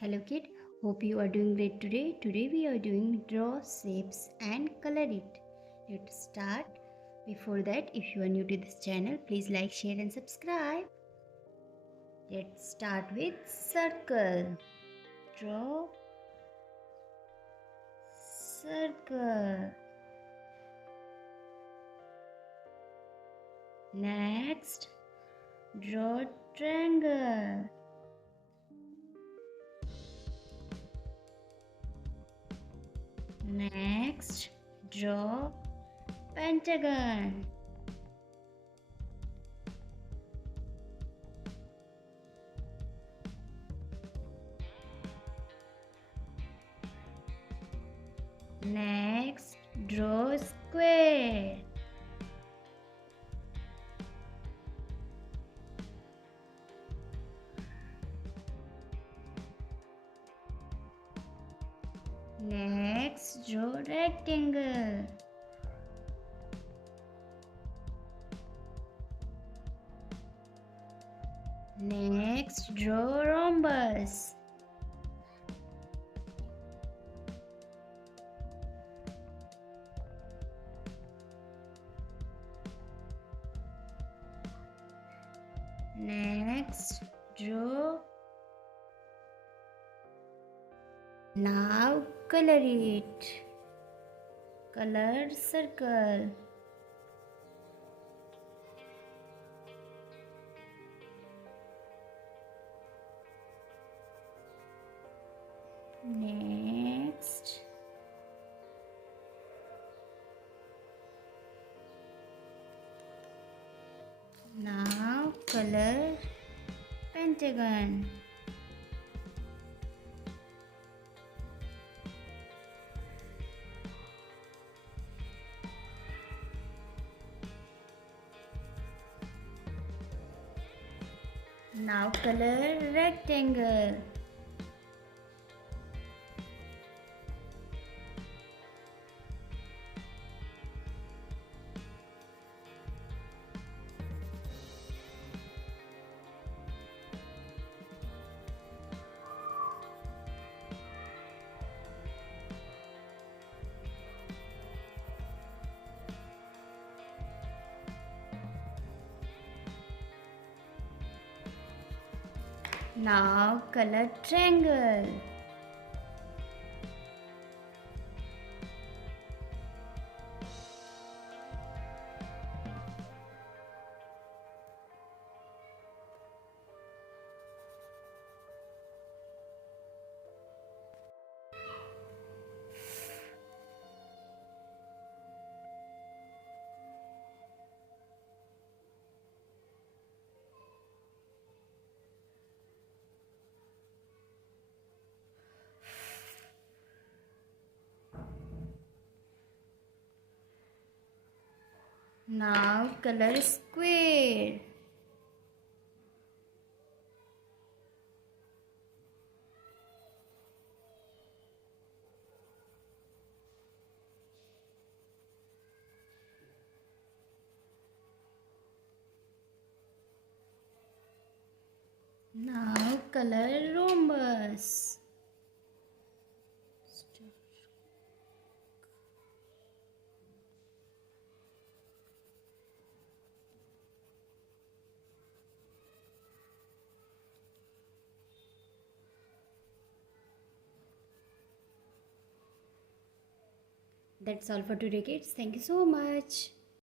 Hello kid, hope you are doing great today. Today we are doing draw shapes and color it. Let's start. Before that, if you are new to this channel, please like, share and subscribe. Let's start with circle. Draw circle. Next, draw triangle. Next, draw pentagon. Next, draw square. Next, draw rectangle. Next, draw rhombus. Next, draw. Now color it. Color circle. Next, now color pentagon. Now color rectangle. Now color triangle. Now color square. Now color rhombus. That's all for today kids. Thank you so much.